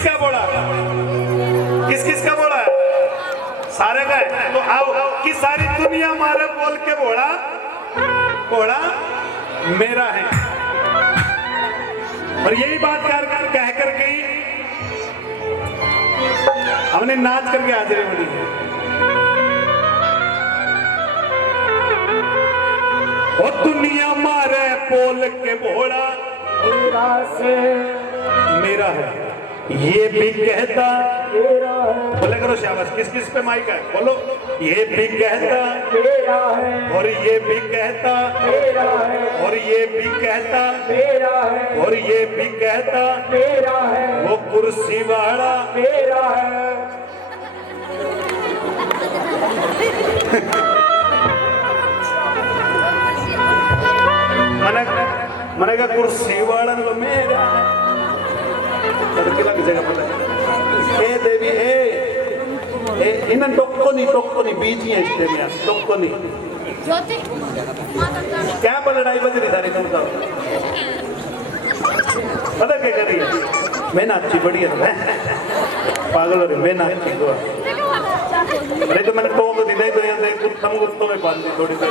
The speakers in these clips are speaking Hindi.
किसका बोला? किसका बोला? सारे का है। तो आओ कि सारी दुनिया मारे बोल के बोला बोला मेरा है। और यही बात कह करके हमने नाच करके हाजिरी बनी। और दुनिया मारे बोल के बोला मेरा से मेरा है, ये भी कहता मेरा है। बोले करो शाबाश। किस पे माइक है? बोलो। ये भी कहता मेरा है, और ये भी कहता मेरा है, और ये भी कहता मेरा है, और ये भी कहता मेरा है, वो कुर्सी वाला मेरा है। मैंने कहा कुर्सी वाला को मेरा लग जगह पता ए देवी ए इन्हें टोको नहीं बीच ही है टोको नहीं क्या पर लड़ाई बज रही सारी तुम पता क्या कर रही है? मैं नाची बढ़िया है पागल हो रही मैं नाची को अरे तो मैंने टोक दी नहीं तो तुम गुस्सों में बात दी थोड़ी देर।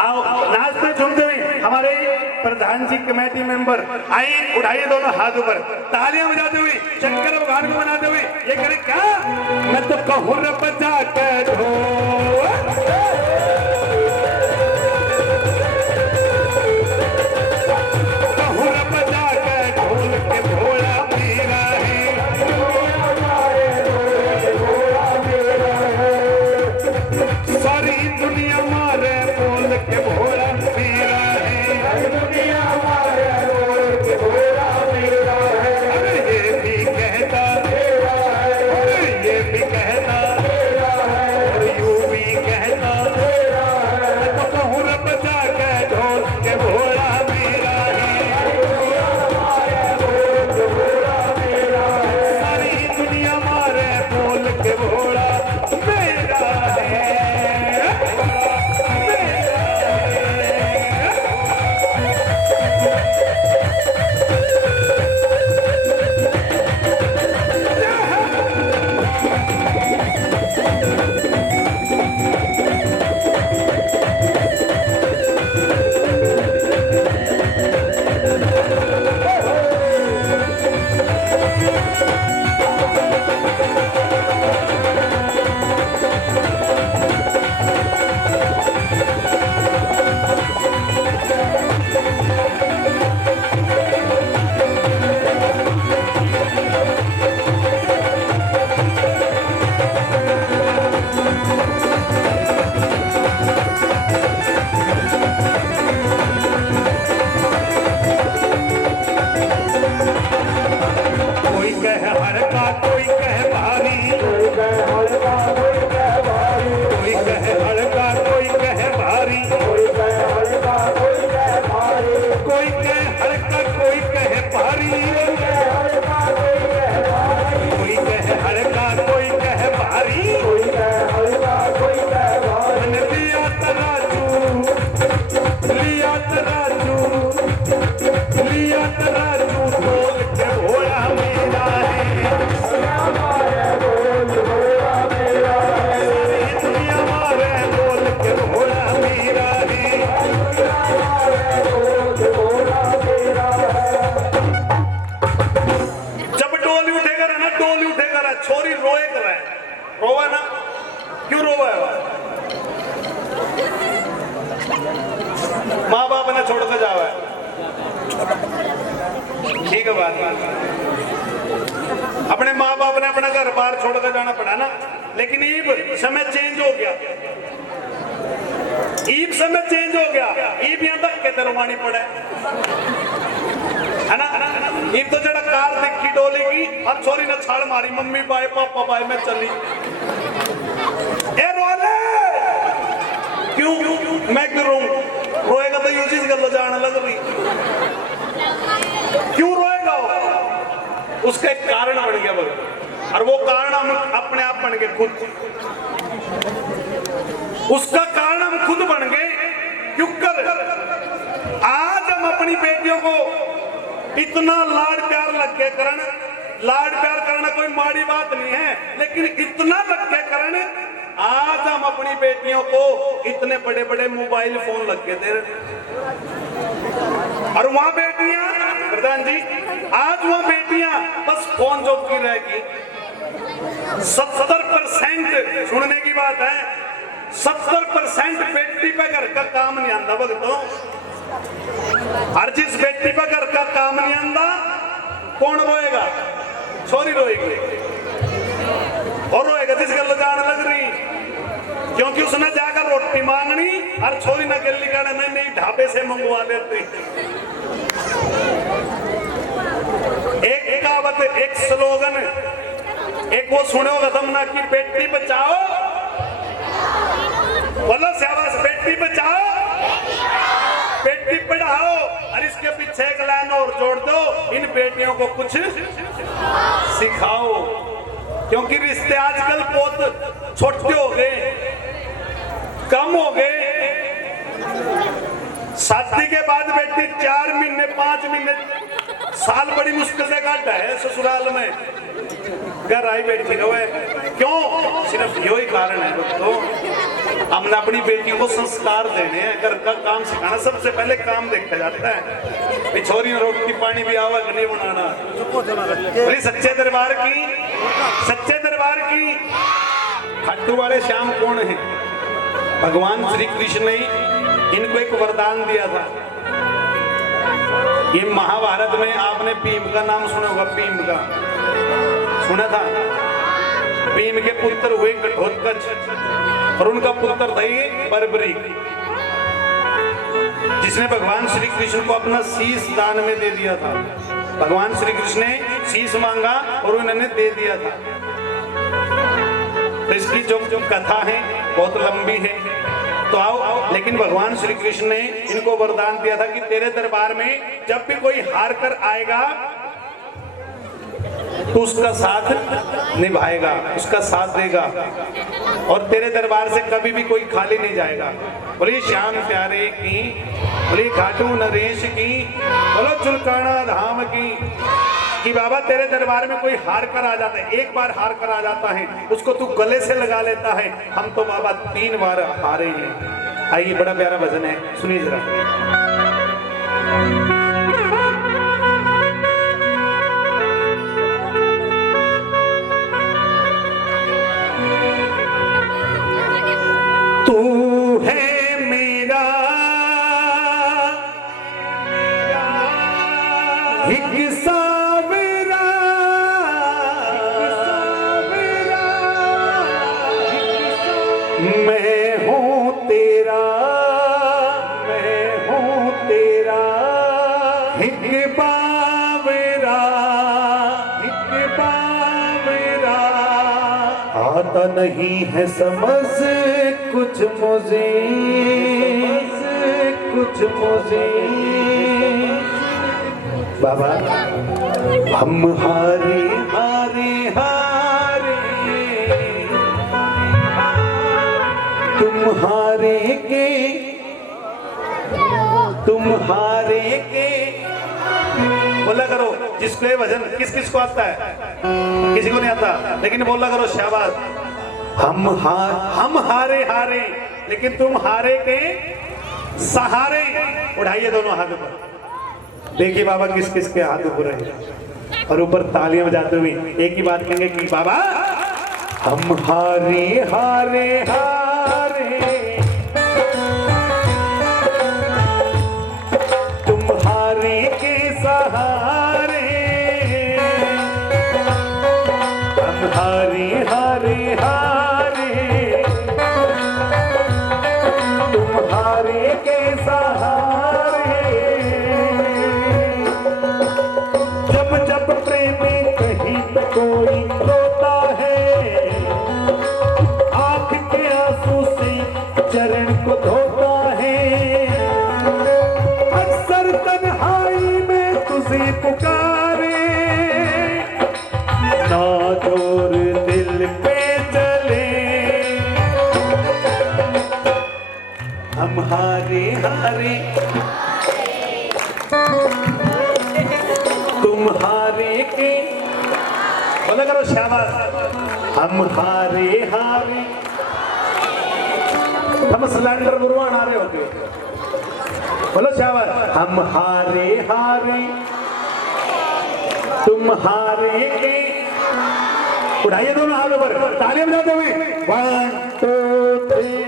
आओ नाचते झूमते हुए हमारे प्रधान जी कमेटी मेंबर आइए, उठाइए दोनों हाथ ऊपर, तालियां बजाते हुए शंकर भगवान को मनाते हुए ये करे क्या? मैं तो कहूँ रे बजा के ठीक है बात। अपने माँ बाप ने अपना घर बाहर छोड़कर जाना पड़ा ना, लेकिन ईब समय चेंज हो गया। ईब समय चेंज हो गया। ईब यहाँ तक कहते रोमानी पड़ा है ना। ईब तो जरा कार देखी डोली की और छोरी ने छाड़ मारी, मम्मी बाय पापा बाय मैं चली। ए रोले क्यों? मैं क्यों रोऊं? रोएगा तो ये चीज कर लो, जाने लग रही। क्यों रोएगा वो? उसका एक कारण बन गया वो, और वो कारण हम अपने आप बन गए खुद। उसका कारण हम खुद बन गए। क्यों कर आज हम अपनी बेटियों को इतना लाड प्यार लग के करन लाड प्यार करना कोई माड़ी बात नहीं है, लेकिन इतना लग के करने। आज हम अपनी बेटियों को इतने बड़े बड़े मोबाइल फोन लग के दे रहे, और वहां बेटियां, प्रधान जी, आज वहां बेटियां बस फोन जो की रहेगी। 70% सुनने की बात है, 70% बेटी पे घर का काम नहीं आंदा भगतों। हर जिस बेटी पे घर का काम नहीं आंदा, कौन रोएगा? छोरी रोएगी, और रोएगा जिस गल जान लग रही, क्योंकि उसने जाकर रोटी मांगनी और छोरी ने गल निकाला नहीं ढाबे से मंगवा लेते। एक कहावत, एक स्लोगन, एक वो सुने होगा तुमने कि बेटी बचाओ, बोलो शाबाश, बेटी बचाओ बेटी पढ़ाओ, और इसके पीछे एक लाइन और जोड़ दो, इन बेटियों को कुछ सिखाओ, क्योंकि रिश्ते आजकल बहुत छोटे हो गए, कम हो गए। शादी के बाद बेटी 4 महीने 5 महीने साल बड़ी मुश्किल से काटता है ससुराल में, घर आई बैठी रहे। क्यों? सिर्फ यही कारण है दोस्तों, हमने अपनी बेटियों को संस्कार देने हैं, घर का काम सिखाना। सबसे पहले काम देखा जाता है, छोरी रोटी पानी भी आवा नहीं बनाना। बोली सच्चे दरबार की, सच्चे दरबार की। खाटू वाले श्याम कौन है? भगवान श्री कृष्ण ने इनको एक वरदान दिया था। ये महाभारत में आपने भीम का नाम सुना होगा, भीम का सुना था। भीम के पुत्र हुए घटोत्कच, और उनका पुत्र था ये बर्बरीक, जिसने भगवान श्री कृष्ण को अपना शीश दान में दे दिया था। भगवान श्री कृष्ण ने शीश मांगा और उन्होंने दे दिया था। तो इसकी जो कथा है बहुत लंबी है, तो आओ। लेकिन भगवान श्री कृष्ण ने इनको वरदान दिया था कि तेरे दरबार में जब भी कोई हार कर आएगा तो उसका साथ निभाएगा, उसका साथ देगा, और तेरे दरबार से कभी भी कोई खाली नहीं जाएगा। बोलिए श्याम प्यारे की, बोलिए खाटू नरेश की, बोलो चुलकाना धाम की। कि बाबा तेरे दरबार में कोई हार कर आ जाता है, एक बार हार कर आ जाता है, उसको तू गले से लगा लेता है। हम तो बाबा 3 बार हारे हैं। आइए, बड़ा प्यारा भजन है, सुनिए जरा। तू है मेरा हिस्सा, मैं हूँ तेरा, मैं हूँ तेरा हिक बावरा, हिक बावरा। आता नहीं है समझ कुछ मुझे, कुछ मुझे। बाबा हम हारे हारे हारे, तुम्हारे के, तुम्हारे के। बोला करो जिसको ये भजन, किस किस को आता है? किसी को नहीं आता, लेकिन बोला करो शाबाश। हम हारे हारे, लेकिन तुम हारे के सहारे। उठाइए दोनों हाथ ऊपर, देखिए बाबा किस किस के हाथ ऊपर है, और ऊपर तालियां बजाते हुए एक ही बात कहेंगे कि बाबा हम हारे हारे हारे, तुम्हारे के सहारे। हम हारे हारे हारे, तुम्हारे के सहारे। जब जब प्रेमी कहीं पे कोई रोता है, आँख के आंसू से चरण को धोता है। अक्सर तन्हाई में तुझे पुकारे, नाजोर दिल पे चले। हम हारे हारे, तुम्हारे के बोला करो शाबाश। हम हारे हारे, हम सिलेंडर बुरवान आ रहे होते, बोलो शाबाश। हम हारे हारे तुम हारेंगे, उठाइए दोनों हाथ ऊपर, तालियां बजाते हुए 1 2 3।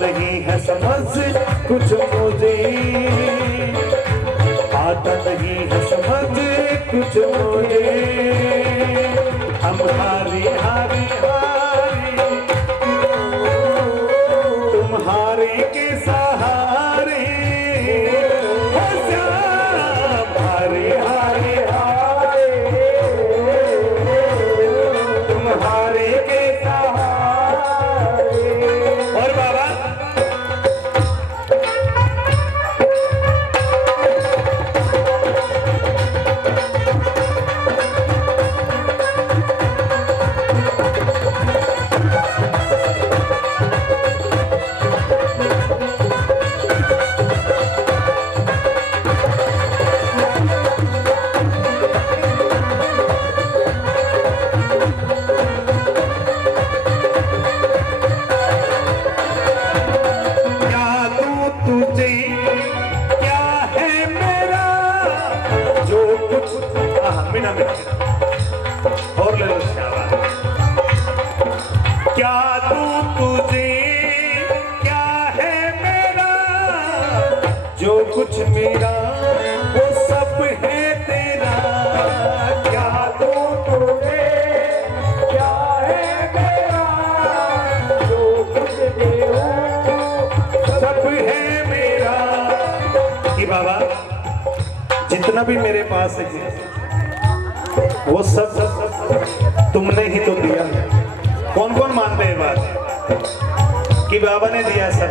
नहीं है समझ कुछ मुझे, आता नहीं है समझ कुछ मुझे। हम हारे हारे हारे तुम हारे के सहारे, हारे हारे हारे तुम हारे के सहारे। और बाबा और ले लो शाबाश। क्या तू तुझे क्या है मेरा, जो कुछ मेरा वो सब है तेरा। क्या तू तुझे क्या है मेरा, जो कुछ मेरा सब है मेरा। कि बाबा जितना भी मेरे पास है वो सब तुमने ही तो दिया। कौन कौन मानते हैं बात कि बाबा ने दिया सब,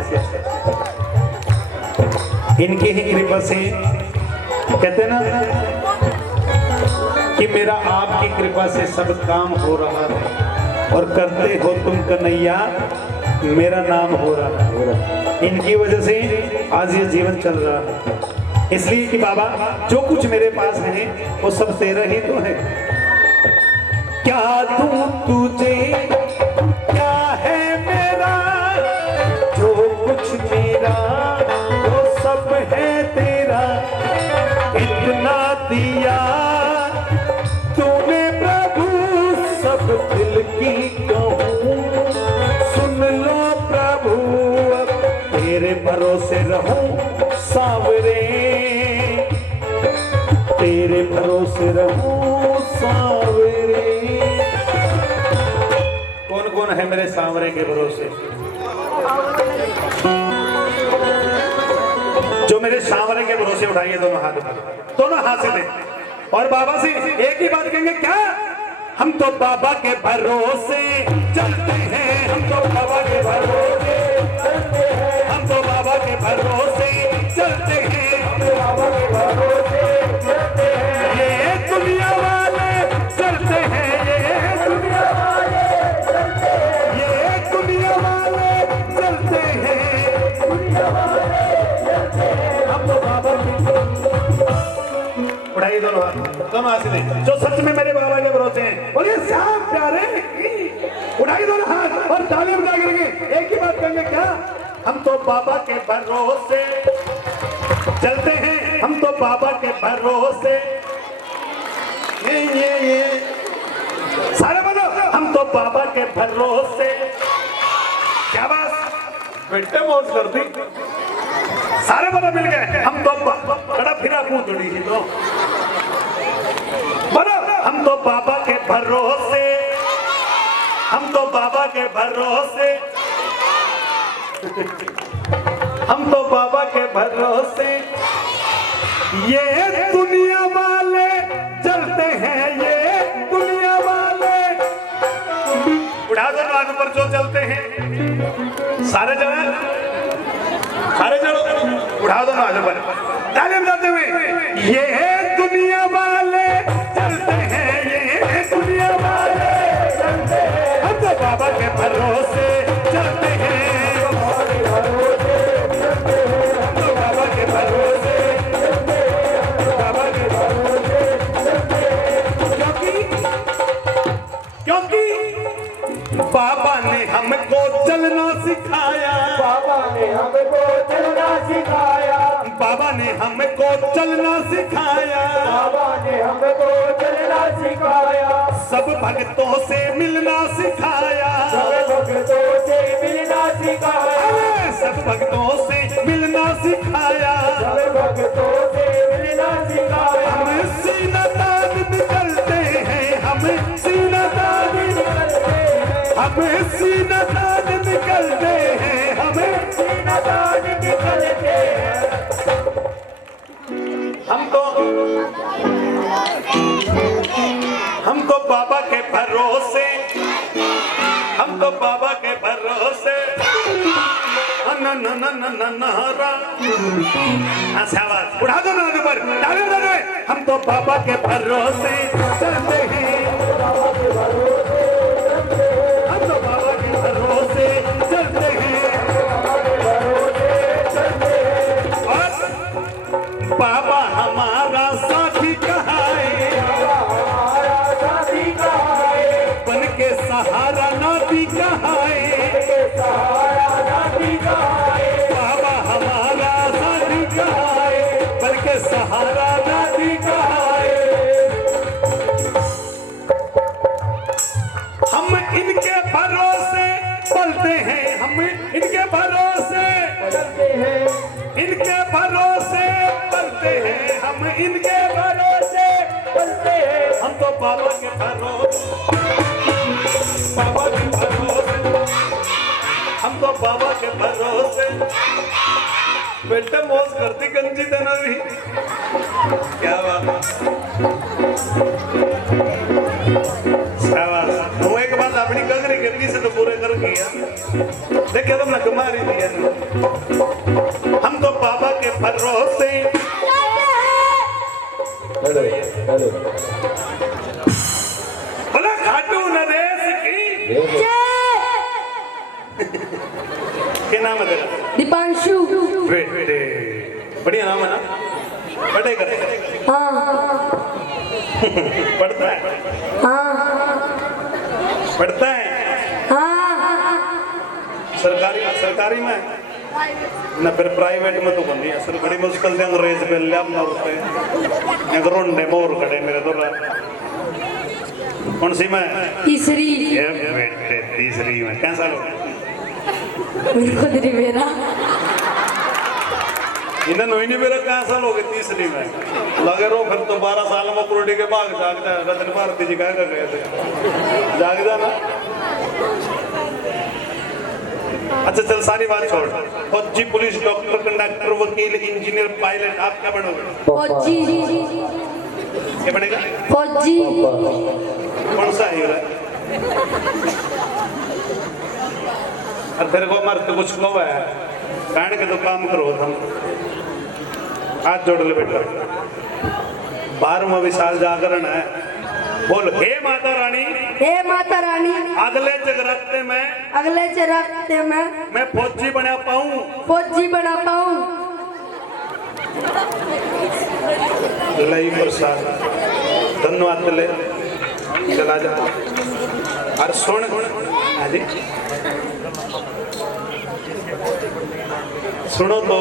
इनकी ही कृपा से। कहते ना कि मेरा आपकी कृपा से सब काम हो रहा है, और करते हो तुम कन्हैया मेरा नाम हो रहा है। इनकी वजह से आज ये जीवन चल रहा है। इसलिए कि बाबा जो कुछ मेरे पास है वो सब तेरा ही तो है। क्या तू तुझे क्या है मेरा, जो कुछ मेरा वो सब है तेरा। इतना दिया तूने प्रभु सब दिल की कहूँ, सुन लो प्रभु अब तेरे भरोसे रहूं सावरे, तेरे भरोसे रहूं सावरे। कौन कौन है मेरे सांवरे के भरोसे, जो मेरे सांवरे के भरोसे उठाइए दोनों हाथ, दोनों हाथ से दे। और बाबा से एक ही बात कहेंगे, क्या हम तो बाबा के भरोसे चलते हैं, हम तो बाबा के भरोसे चलते हैं, हम तो बाबा के भरोसे चलते हैं, हम तो बाबा के भरोसे चलते हैं। ये दुनिया वाले चलते हैं, ये दुनिया वाले चलते हैं, ये दुनिया वाले चलते हैं, दुनिया वाले चलते हैं। हम तो बाबा के उठाइए दोनों हाथ से, जो सच में मेरे बाबा के भरोसे हैं। बोलिए श्याम प्यारे की। उठाइए दोनों हाथ और तालियां बजा के एक ही बात कहेंगे, क्या हम तो बाबा के भरोसे चलते हैं, हम तो बाबा के भरोसे। ये सारे बोलो, हम तो बाबा के भरोसे। क्या बात, बेटे मौज कर दी सारे बड़ा मिल गए हम तो बड़ा फिरा पूछड़ी ही तो बड़ा हम तो बाबा के भरोसे हम तो बाबा के भरोसे हम तो बाबा के भरोसे ये दुनिया वाले चलते हैं ये दुनिया वाले उठा दो नाद पर जो चलते हैं सारे जने उठा दो नाद पर ताली बजाते हुए ये दुनिया वाले चलते हैं ये दुनिया वाले चलते हैं हम तो बाबा के भरोसे चलते हैं क्योंकि बाबा ने हमको चलना सिखाया बाबा ने हमको चलना सिखाया बाबा ने हमको चलना सिखाया बाबा ने हमको चलना सिखाया सब भक्तों से मिलना सिखाया सब भक्तों से मिलना सिखाया सब भक्तों से मिलना सिखाया सब भक्तों से मिलना सिखाया हम सीना तान निकलते हैं हम सीना तान हमें सीना तान निकलते हैं हमें सीना तान निकलते हैं हमको बाबा के भरोसे हम तो बाबा के भरोसे न न न न न नहरा उड़ा दो ना ऊपर डाले डाले हम तो बाबा के भरोसे चलते हैं हम तो बाबा के भरोसे चलते हैं और बाबा हमारा साथी कहाए बन के सहारा नाती कहाए बाबा हमारा साथी कहाए बन के सहारा नाती कहाए हम इनके भरोसे पलते हैं हम इनके भरोसे इनके भरोसे पलते हैं हम इनके भरोसे पलते हैं हम तो बाबा के भरोसे बाबा के भरोसे हम तो बाबा के भरोसे बेटे मौज करती गंजी देना भी क्या बात वो एक बात अपनी गगरी गिरनी से तो पूरे कर गया देखिए तुमने कुमारी दिया हम तो बाबा के भरोसे बोला खाटू नरेश की क्या नाम है तेरा दीपांशु बेटे बढ़िया नाम है ना पढ़ाई कर हाँ पढ़ता है हाँ पढ़ता है हाँ सरकारी में ना फिर प्राइवेट में तो बनी सर बड़ी मुश्किल से अंग्रेज पे लिया अपना रुपए रोंडे मोर खड़े मेरे तो कौन सी में तीसरी ये बेटे तीसरी में कैसा लोग मेरे को तेरी मेरा इन्हें नोइनी मेरा कैसा लोग तीसरी में लगे रो फिर तो 12 साल में पुरोटी के भाग जागता है रतन भारती जी क्या कर रहे थे जागदा ना अच्छा चल सारी बात छोड़ फौजी पुलिस डॉक्टर कंडक्टर वकील इंजीनियर पायलट आप क्या बनोगे फौजी क्या बनेगा फौजी कौन सा हीरो है और तेरे को मर्द कुछ लो है कांड के तो काम करो तुम हाथ जोड़ ले बेटा 12वां विशाल जागरण है बोल हे माता रानी अगले जगराते में मैं फौजी बना पाऊं लई प्रसाद धन्यवाद ले चला जा और सुन आदि सुनो तो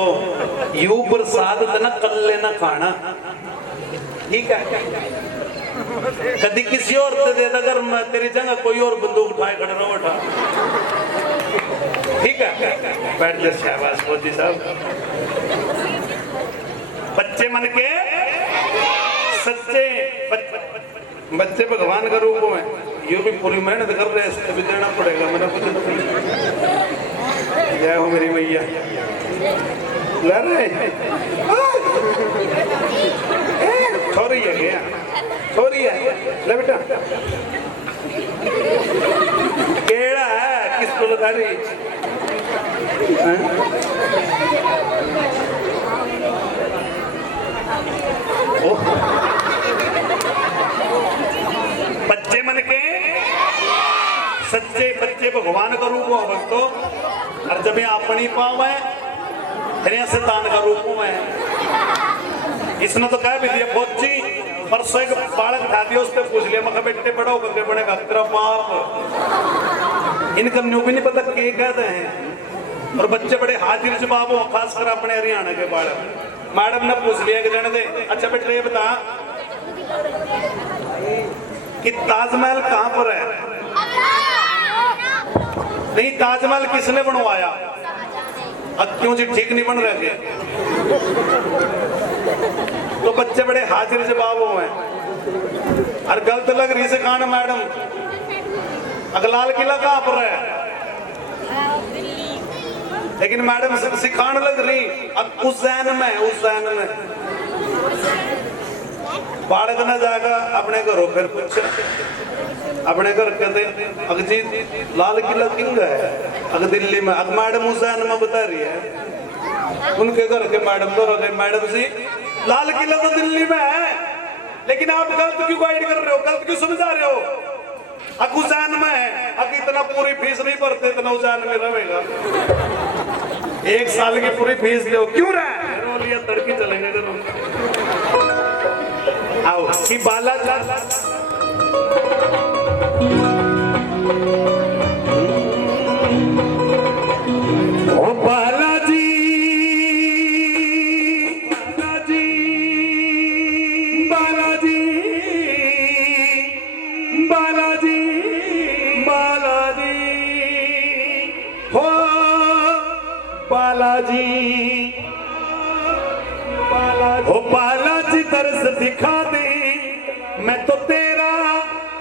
यू प्रसाद तना कल लेना खाना ठीक है कभी किसी और से दे अगर मैं तेरी जगह कोई और बंदूक उठाए खड़ा रहो उठा ठीक ठीक है बैठ जा शाबाश मोदी साहब। बच्चे मन के सच्चे बच्चे भगवान का रूप में, ये भी पूरी मेहनत कर रहे हैं, इससे भी देना पड़ेगा मेरा कुछ। जय हो मेरी मैया। लड़ रहे छोरी है क्या, छोरी है ले बेटा केड़ा है किसको लगा रही। बच्चे मन के सच्चे बच्चे भगवान का रूप हो भक्तो, और जब ये अपनी पाव है फिर शैतान का रूप है। इसने तो कह भी दिया फौजी परसों एक बालक उठा दिया, उसने पूछ लिया मैं बेटे बड़ा होकर बनेगा तेरा बाप। इनका न्यू भी नहीं पता क्या कहते हैं, और बच्चे बड़े हाजिर जवाब हो, खासकर अपने हरियाणा के बालक। मैडम ने पूछ लिया कि जाने दे अच्छा बेटे ये बता कि ताजमहल कहां पर है। नहीं ताजमहल किसने बनवाया, अब क्यों जी ठीक नहीं बन रहे। तो बच्चे बड़े हाजिर जवाब हुए और गलत लग रही से कान मैडम अगलाल किला कहां पर है, लेकिन मैडम सिखाने लग रही अब उज्जैन में। उज्जैन में बालक न जाएगा अपने घरों, फिर पूछा अपने घर कहते अगजी लाल किला किंग है अग दिल्ली में, अग मैडम उज्जैन में बता रही है। उनके घर के मैडम तो रहे मैडम जी लाल किला तो दिल्ली में है, लेकिन आप गलत क्यों गाइड कर रहे हो, गलत क्यों समझा रहे हो। अग उज्जैन में है, अग इतना पूरी फीस नहीं भरते इतना उज्जैन में रहेगा, 1 साल की पूरी फीस दो क्यों रहे रो लिया तड़की चलेंगे आओ कि बाला ओ बालाजी बालाजी बालाजी बालाजी बालाजी हो बालाजी बालाजी हो बालाजी तरस दिखा दे मैं तो तेरा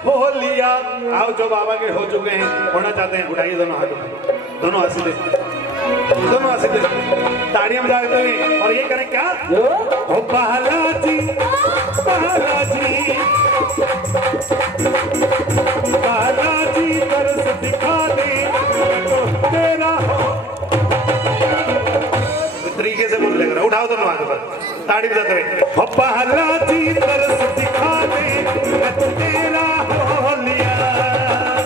हो लिया। आओ जो बाबा के हो चुके हैं होना चाहते हैं उठाइए दोनों हाथ, दोनों हाथ सीधे, दोनों हाथ सीधे ताड़ियां बजाते हुए और ये करें क्या हो बालाजी बालाजी बालाजी तरस दिखा दे मैं तो तेरा हो। तरीके से बोल लेगा उठाओ दोनों हाथ पर ताड़ी बजाते हुए हो बालाजी तरस दिखा दे मैं तो तेरा हो लिया।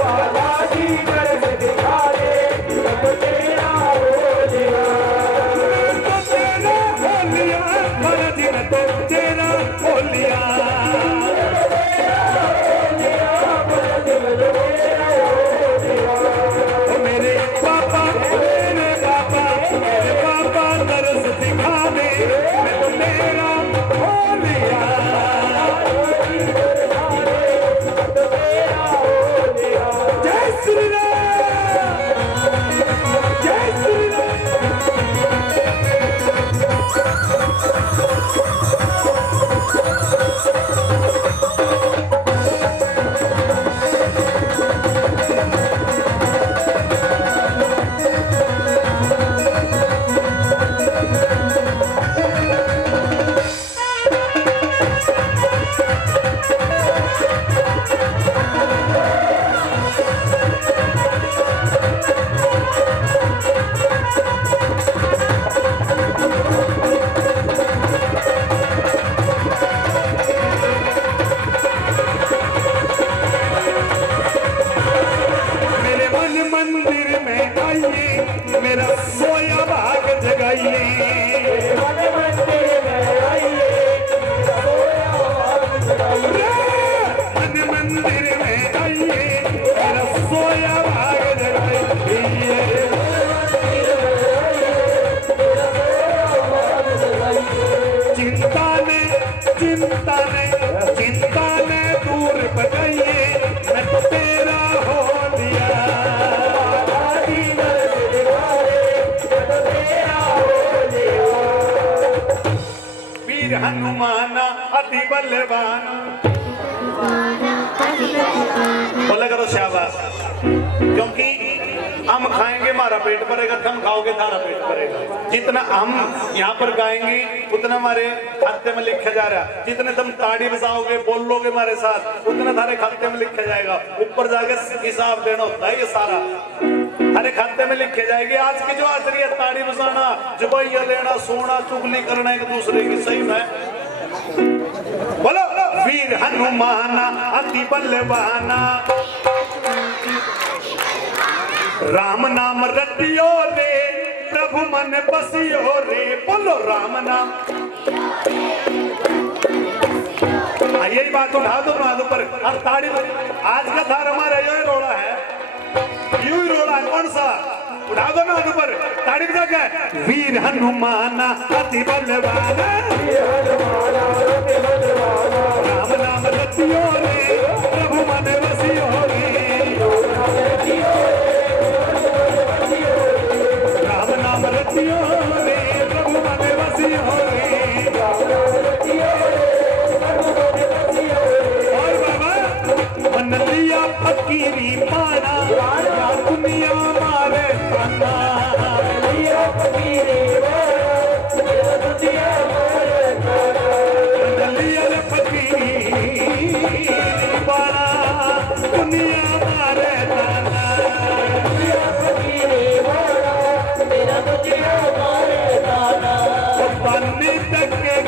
बालाजी तरस दिखा दे मैं तो तेरा हो लिया। तो तेरा हो लिया बालाजी मैं तो तेरा हो लिया। मेरे पापा तरस दिखा दे मैं तो तेरा हो लिया। जय श्री राम जय श्री राम। मंदिर में आइए मेरा सोया भाग जगाइए। मन मंदिर में आइए मेरा सोया भाग जगाइए। चिंता ने दूर भगाइए मैं तो तेरा हो लिया। वीर हनुमान अति बलवान। बोले करो शाबाश। क्योंकि हम खाएंगे हमारा पेट भरेगा, तुम खाओगे तारा पेट भरेगा। जितना हम यहाँ पर गाएंगे उतना हमारे खाते में लिखा जा रहा है। जितने तुम ताड़ी बजाओगे बोलोगे हमारे साथ उतना थारे खाते में लिखा जाएगा। ऊपर जाके हिसाब देना होता है, ये सारा हरे खाते में लिखे जाएगी। आज की जो हाजरी है ताड़ी बजाना, जुबैया लेना, सोना चुगली करना एक दूसरे की, सही में बोलो वीर हनुमान अति बलवाना। राम नाम रटियो रे प्रभु मन बसियो रे। बोलो राम नाम। यही बात उठा दो ना ऊपर और ताड़ी। आज का थार हमारा यही रोड़ा है, यूं ही रोड़ा है। कौन सा? उठा दो ना ऊपर ताड़ी बजा के। वीर हनुमान अति बलवान, राम नाम रटियो रे प्रभु मन बसियो रे। राम नाम रटियो रे प्रभु मन बसियो रे। और बाबा मन लिया फकीरी पाना, दुनिया मारे पाना। लिया फकीरी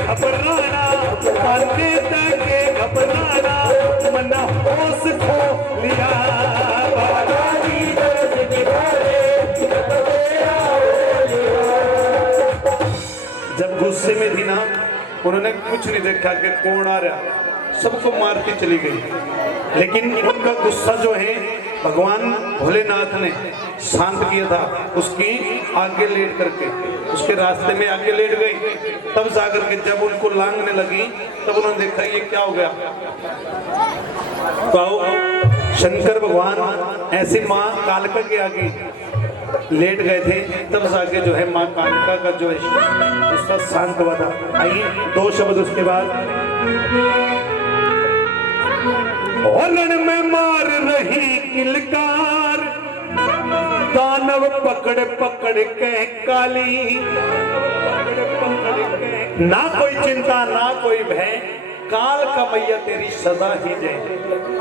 घबराना, घबराना मन होश खो लिया। जब गुस्से में थी ना, उन्होंने कुछ नहीं देखा कि कौन आ रहा, सबको मारती चली गई। लेकिन उनका गुस्सा जो है भगवान भोलेनाथ ने शांत किया था, उसकी आगे लेट करके उसके रास्ते में आगे लेट गई। तब जाकर के जब उनको लांघने लगी तब उन्होंने देखा ये क्या हो गया। तो शंकर भगवान ऐसी माँ कालिका के आगे लेट गए थे, तब जाके जो है माँ कालिका का जो है उसका शांत हुआ था। आइए दो शब्द उसके बाद। रण में मार रही किलकार, दानव पकड़ पकड़ के काली। ना कोई चिंता ना कोई भय, काल का मैया तेरी सदा ही जय।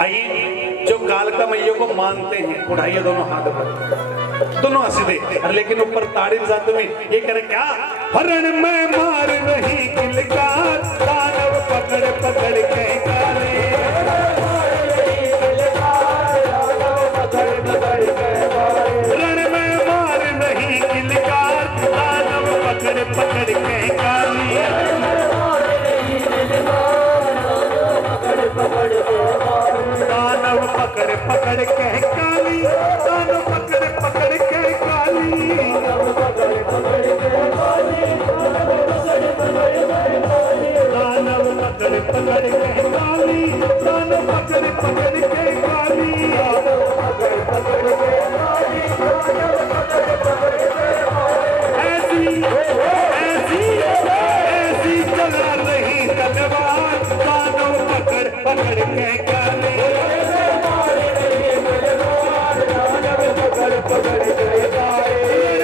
आइए जो काल का मैया को मानते हैं उठाइए दोनों हाथ पर, दोनों हंसी दे, लेकिन ऊपर ताड़ी बजाते हुए ये करे क्या। हरण में मार रही किलकार, दानव पकड़ पकड़ के काली। रण में मार रही किलकार, दानव पकड़ पकड़ के काली। दानव पकड़ पकड़ के काली, दानव पकड़ पकड़ के काली। दानव पकड़ पकड़ के काली, दानव पकड़ पकड़ के काली। ऐसी ऐसी ऐसी चला रही तलवार, दानव पकड़ पकड़ के काली।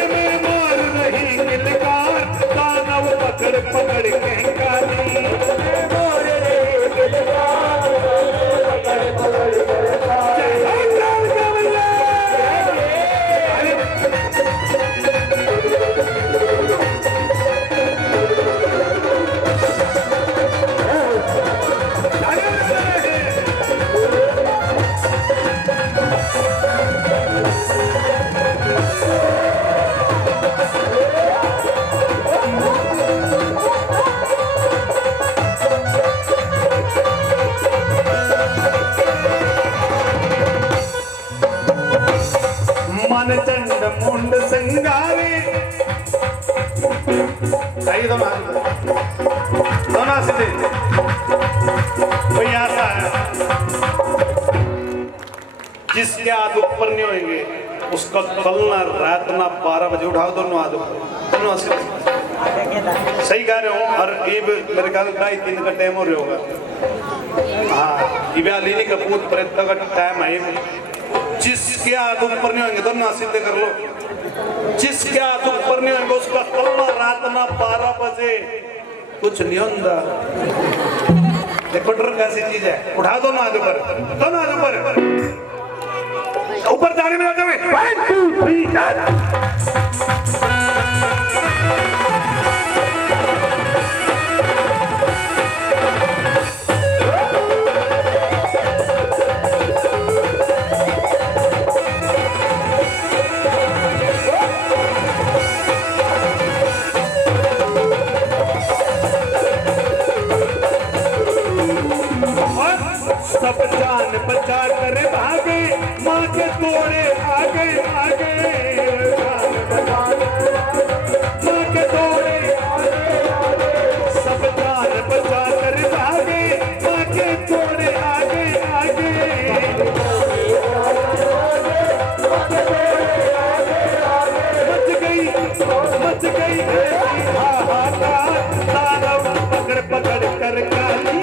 में मार रही किलकार, दानव पकड़ पकड़ के काली। चंड मुंड सिंगारे। दोनों सीधे कोई ऐसा है जिसके हाथ ऊपर नहीं होंगे उसका कल ना रात ना 12 बजे उठाओ दोनों हाथ ऊपर, दोनों सीधे। सही कह रहे हो। और ये मेरे ख्याल 2.5-3 का टाइम हो रहा होगा। हाँ ये लेने का पूत प्रयत्न का टाइम है। जिसके हाथ ऊपर नहीं होंगे तो ना सीधे कर लो। जिसके हाथ ऊपर नहीं होंगे उसका कल रात ना 12 बजे कुछ नहीं होता। देखो डर कैसी चीज है। उठा दो ना ऊपर, दो ना ऊपर, ऊपर जाने में जाते हुए 1 2 3 सब जान बचा कर भागे, माँ के तोड़े आगे आगे। माँ के तोड़े सब जान बचा कर भागे, माँ के तोड़े आगे आगे। मच गई हाहाकार, तारव पकड़ पकड़ कर काली।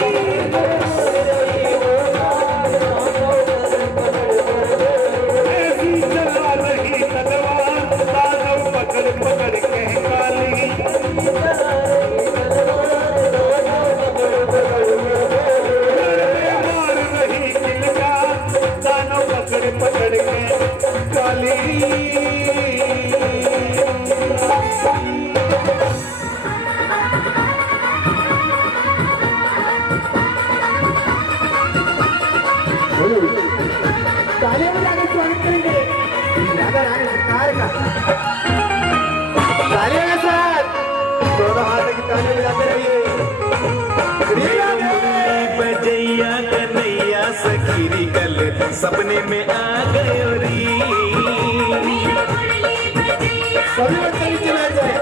पकड़ के काली मार रही किलका, दानव पकड़ पकड़ के काली। तालियां बजा के स्वागत करेंगे राधा रानी सरकार का। तालियों के साथ दोनों हाथों की तालियां बजाते रहिए। बजैया कन्हैया सखीरी कल सपने में आ गयो री। सभी बच्चे नीचे बैठ जाए।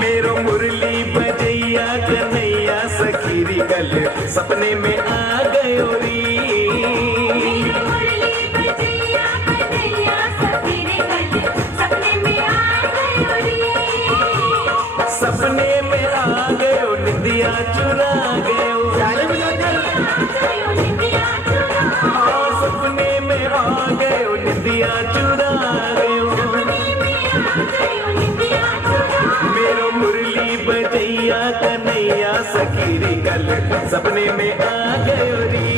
मेरो मुरली बजैया कन्हैया सखीरी कल सपने में आ गयो री। सपने में आ गयो निंदिया चुरा गयो। हाँ सपने में आ गयो निंदिया चुरा गयो। मेरो मुरली बजैया कन्हैया सखीरी कल सपने में आ गयो री।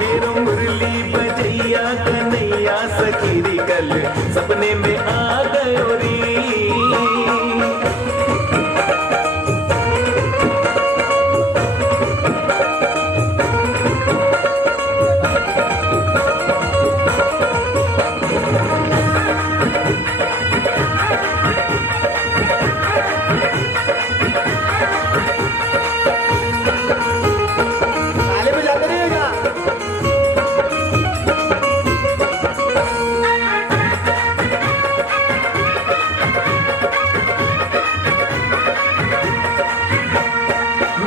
मेरो मुरली बजैया कन्हैया सखीरी कल सपने में आ गयो री। तालियां बजाते रहिएगा।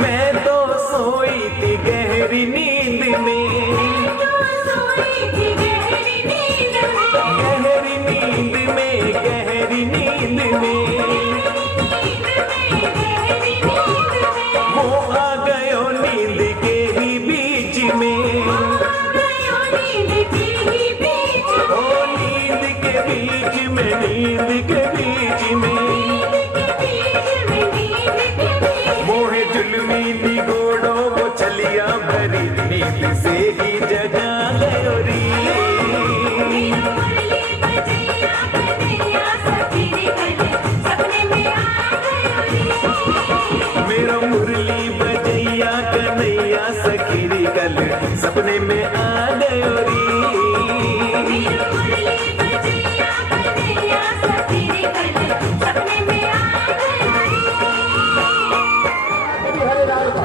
मैं तो सोई थी गहरी नींद में। गहरी नींद में गहरी नींद में वो आ गयो नींद के ही बीच में। ओ नींद के बीच में नींद के बीच में मोहे जुल्मी निगोड़ो वो छलिया भरी नींद से ही जगा गयो री। मेरा मुरली बजैया कन्हैया सखीरी कल सपने में आ गयो री। हरे राम का।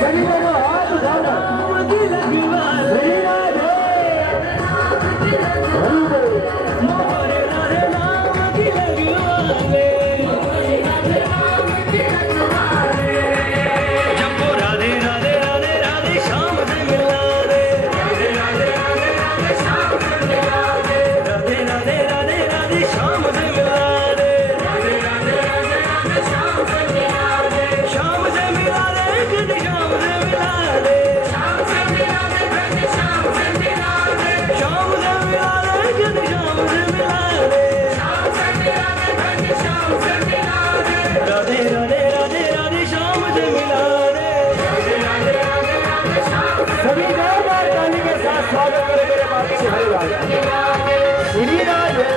सभी लोगों हाथ उठाना। श्री राधे। जपो राधे राधे की हरिलाल श्री राधे।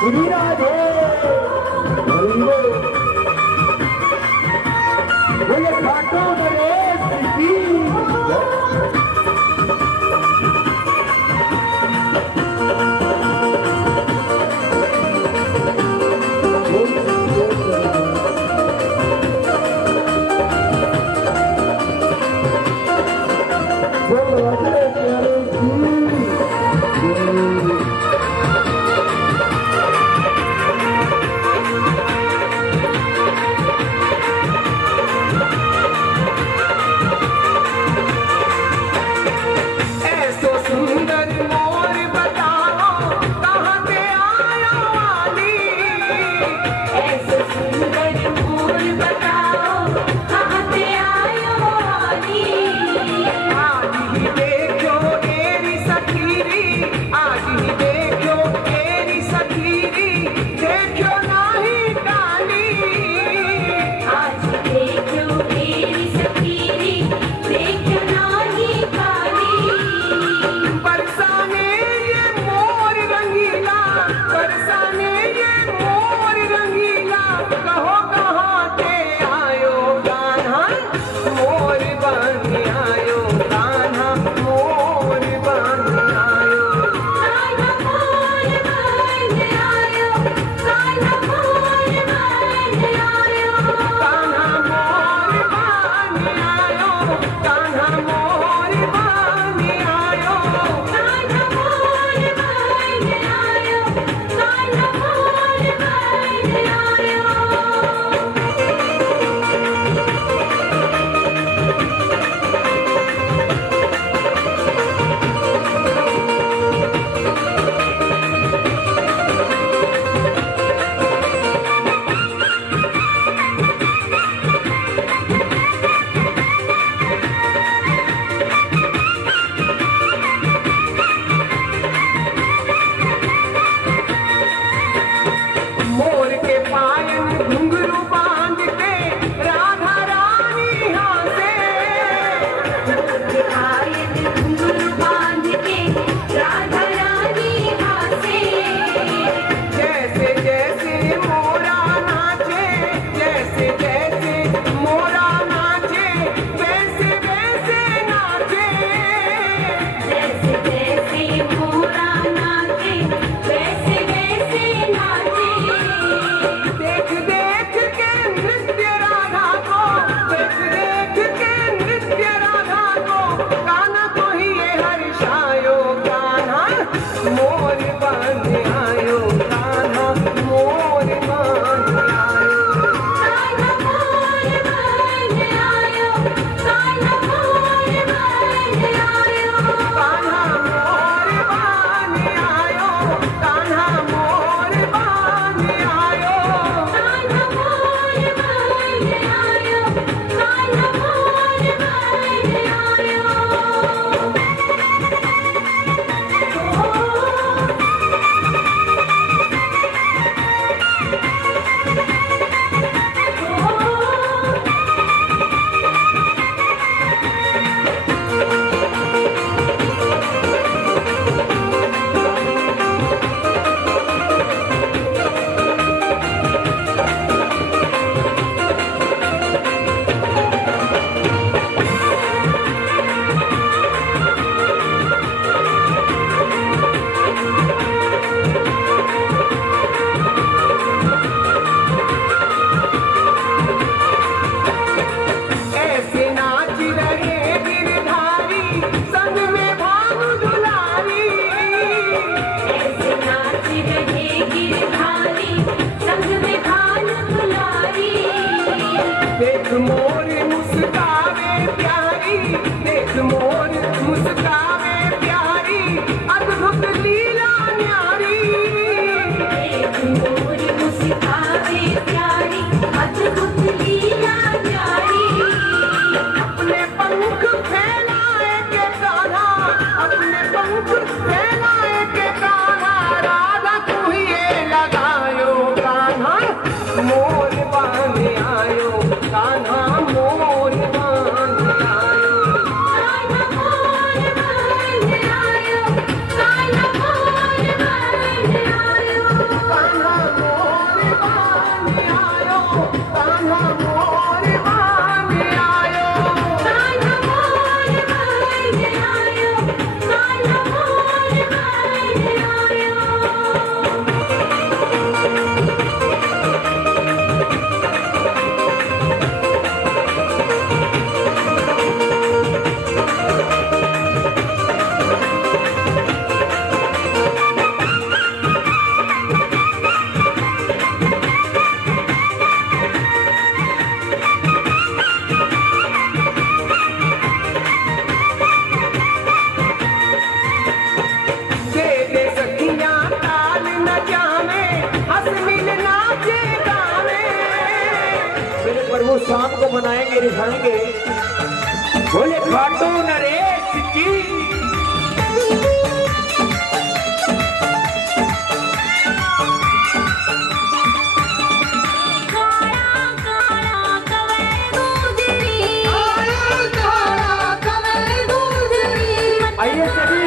श्री राधे बोले खाटो नरेश की सेनाए के कान्हा राधा तू ही ये लगायो कान्हा मोर बांध आयो कान्हा मोर बांध आयो कान्हा मोर बांध आयो कान्हा मोर बांध आयो कान्हा मोर बांध आयो कान्हा मोर बांध आयो कान्हा मोर बांध आयो कान्हा मोर दे दे सखियां ताल न जावे हंस मिल नाचे गावे मेरे प्रभु शाम को मनाएंगे रिझाएंगे बोले खाटू नरेश की काला काला कवे गुजरी काला कवे गुजरी आइए सभी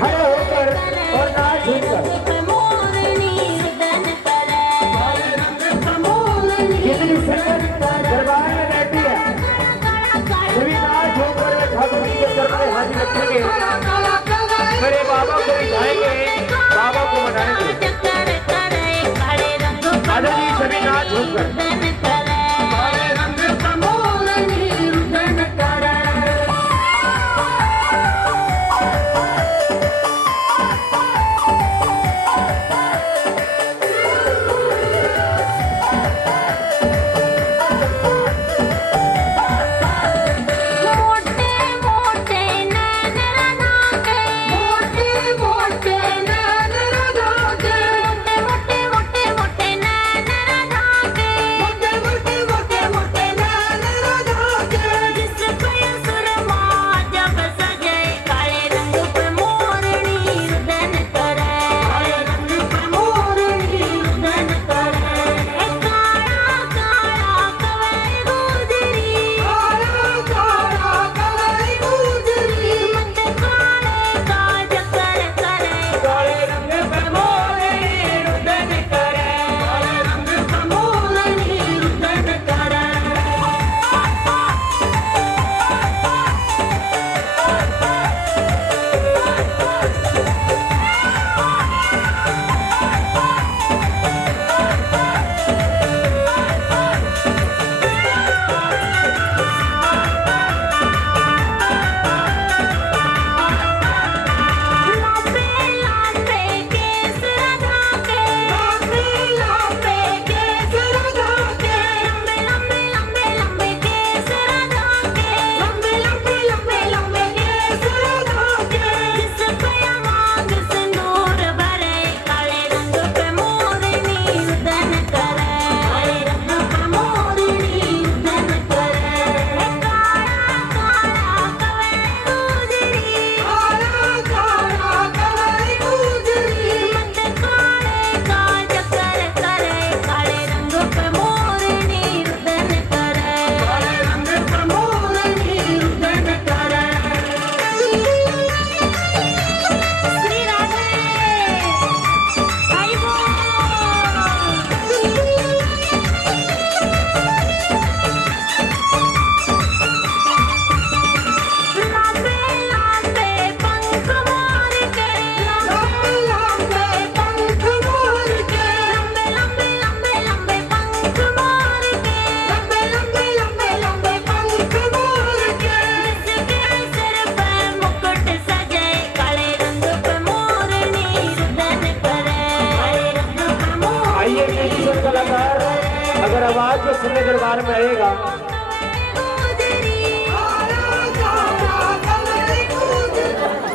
खड़े होकर और नाच झूमकर मोरनी रुदन करे मोरनी कितनी संगत दरबार में बैठी है सभी नाच झूमकर भगवान के चरण में हाजिर रखेंगे मेरे बाबा को रिझाएंगे बाबा को मनाएंगे चक्कर करे काले रंग आजा जी सभी नाच झूमकर रुदन करे काले रंग मोरनी रुदन करे मोटे मोटे नैन लगा के मोटे मोटे नैन लगा के मोटे मोटे मोटे नैन लगा के मोटे मोटे मोटे मोटे नैन लगा के जिस पे सुरमा जब सजे काले रंग पे मोरनी रुदन करे काले रंग पे मोरनी रुदन करे काला काला कवे गुजरी काला काला कवे गुजरी मत काले का चक्कर करे काले रंग पे मोरनी रुदन करे काले रंग पे मोरनी रुदन करे लापे लापे केस लगा के लापे लापे केस लगा के लंबे लंबे लंबे लंबे केस लगा के लंबे लंबे लंबे लंबे केस लगा के जिस पे मांग सिंदूर भरे काले रंग पे मोरनी रुदन करे काले रंग पे मोरनी रुदन करे काला काला कवे गुजरी काला काला कवे गुजरी मत काले का चक्कर करे काले रंग पे मोरनी रुदन करे काले रंग पे मोरनी रुदन करे श्री राधे आई बोल लापे लापे पंख मार के लापे लापे पंख मार के लंबे लंबे लंबे लंबे पंख मार के लंबे लंबे लंबे लंबे पंख मार के जिसके सिर पे मुकुट सजे काले रंग पे मोरनी रुदन करे काले रंग पे मोरनी आइए म्यूजिशियन कलाकार अगर आवाज को सुनने दरबार में आएगा